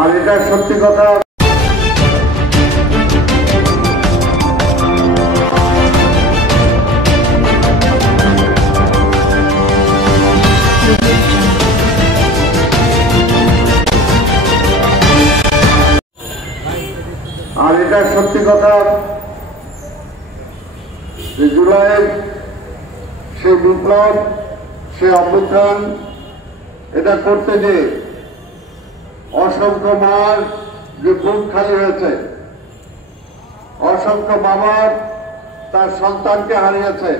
আর এটা সত্যি কথা। আর এটা সত্যি কথা যে জুলাইয়ের সেই বিপ্লব, সে অভ্যুত্থান, এটা করতে যে অসংখ্য মার যে বুক খালি হয়েছে, অসংখ্য বাবার তার সন্তানকে হারিয়েছে,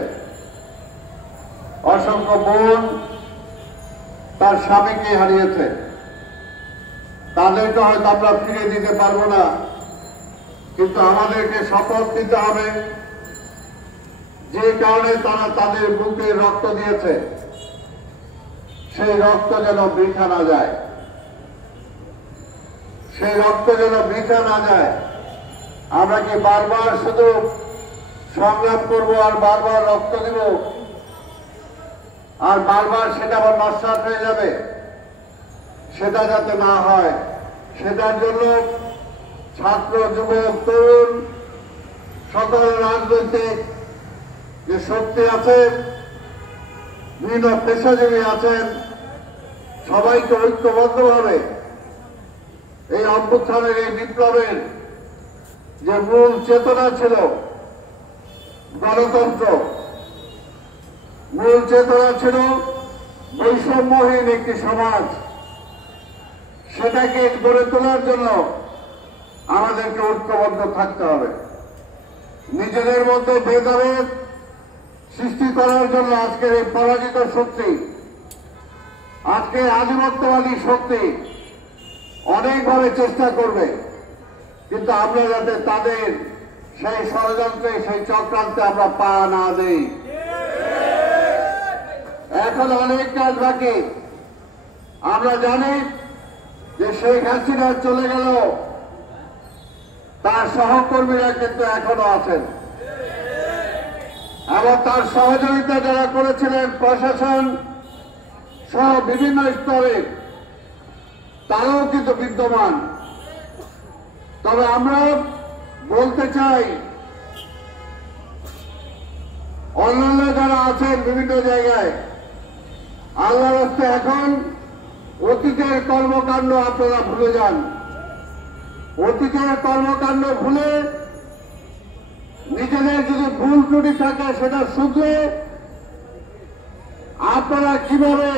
অসংখ্য বোন তার স্বামীকে হারিয়েছে। তাদেরকে হয়তো আমরা ফিরে দিতে পারবো না, কিন্তু আমাদেরকে শপথ নিতে হবে যে কারণে তারা তাদের বুকে রক্ত দিয়েছে সেই রক্ত যেন বৃথা না যায়, সেই রক্ত যেন বৃথা না যায়। আমরা কি বারবার শুধু সংগ্রাম করব আর বারবার রক্ত দিব আর বারবার সেটা আবার নস্যাৎ হয়ে যাবে? সেটা যাতে না হয় সেটার জন্য ছাত্র, যুবক, তরুণ, সকল রাজনৈতিক যে শক্তি আছে, বিভিন্ন পেশাজীবী আছেন, সবাইকে ঐক্যবদ্ধভাবে এই অভ্যুত্থানের, এই বিপ্লবের যে মূল চেতনা ছিল গণতন্ত্র, মূল চেতনা ছিল বৈষম্যহীন একটি সমাজ, সেটাকে গড়ে তোলার জন্য আমাদেরকে ঐক্যবদ্ধ থাকতে হবে। নিজেদের মধ্যে ভেদাভেদ সৃষ্টি করার জন্য আজকের এই পরাজিত শক্তি, আজকের আধিপত্যবাদী শক্তি অনেকভাবে চেষ্টা করবে, কিন্তু আমরা যাতে তাদের সেই ষড়যন্ত্রে, সেই চক্রান্তে আমরা পা না দেই। এখন অনেক কাজ বাকি। আমরা জানি যে শেখ হাসিনা চলে গেল, তার সহকর্মীরা কিন্তু এখনো আছেন, এবং তার সহযোগিতা যারা করেছিলেন প্রশাসন সহ বিভিন্ন স্তরে, তারাও কিন্তু বিদ্যমান। তবে আমরা বলতে চাই, অন্যান্য যারা আছেন বিভিন্ন জায়গায়, আল্লাহর রাস্তায় এখন অতীতের কর্মকাণ্ড আপনারা ভুলে যান। অতীতের কর্মকাণ্ড ভুলে নিজেদের যদি ভুল ত্রুটি থাকে সেটা শুধরে আপনারা কিভাবে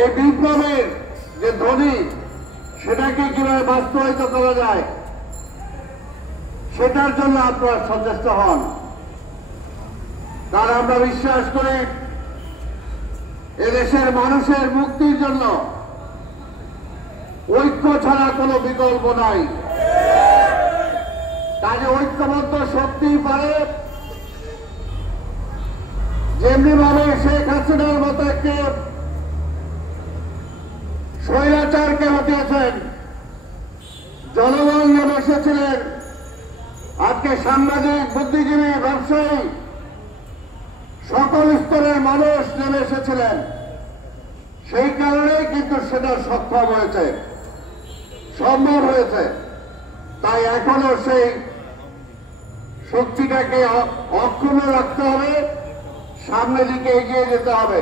এই বিপ্লবের যে ধ্বনি সেটাকে কিভাবে বাস্তবায়িত করা যায় সেটার জন্য আপনারা সচেষ্ট হন। কারণ আমরা বিশ্বাস করি এদেশের মানুষের মুক্তির জন্য ঐক্য ছাড়া কোনো বিকল্প নাই। কাজে ঐক্যবদ্ধ শক্তি পারে যেমনি ভাবে শেখ হাসিনার মতো একটি স্বৈরাচারকে হটিয়েছেন, জনগণ নেমে এসেছিলেন, আজকে সাংবাদিক, বুদ্ধিজীবী, ব্যবসায়ী সকল স্তরের মানুষ নেমে এসেছিলেন। সেই কারণেই কিন্তু সেটা সক্ষম হয়েছে, সম্ভব হয়েছে। তাই এখনো সেই শক্তিটাকে অক্ষুণ্ণ রাখতে হবে, সামনের দিকে এগিয়ে যেতে হবে।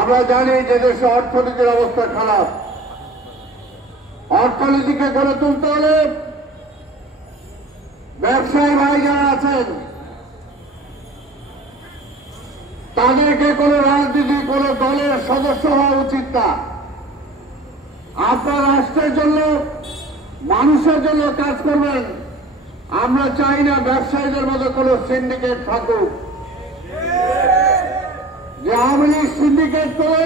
আমরা জানি যে দেশে অর্থনীতির অবস্থা খারাপ। অর্থনীতিকে গড়ে তুলতে হলে ব্যবসায়ী ভাই যারা আছেন তাদেরকে কোনো রাজনীতি, কোনো দলের সদস্য হওয়া উচিত না। আপনার রাষ্ট্রের জন্য, মানুষের জন্য কাজ করবেন। আমরা চাই না ব্যবসায়ীদের মধ্যে কোনো সিন্ডিকেট থাকুক, যে আওয়ামী লীগ সিন্ডিকেট করে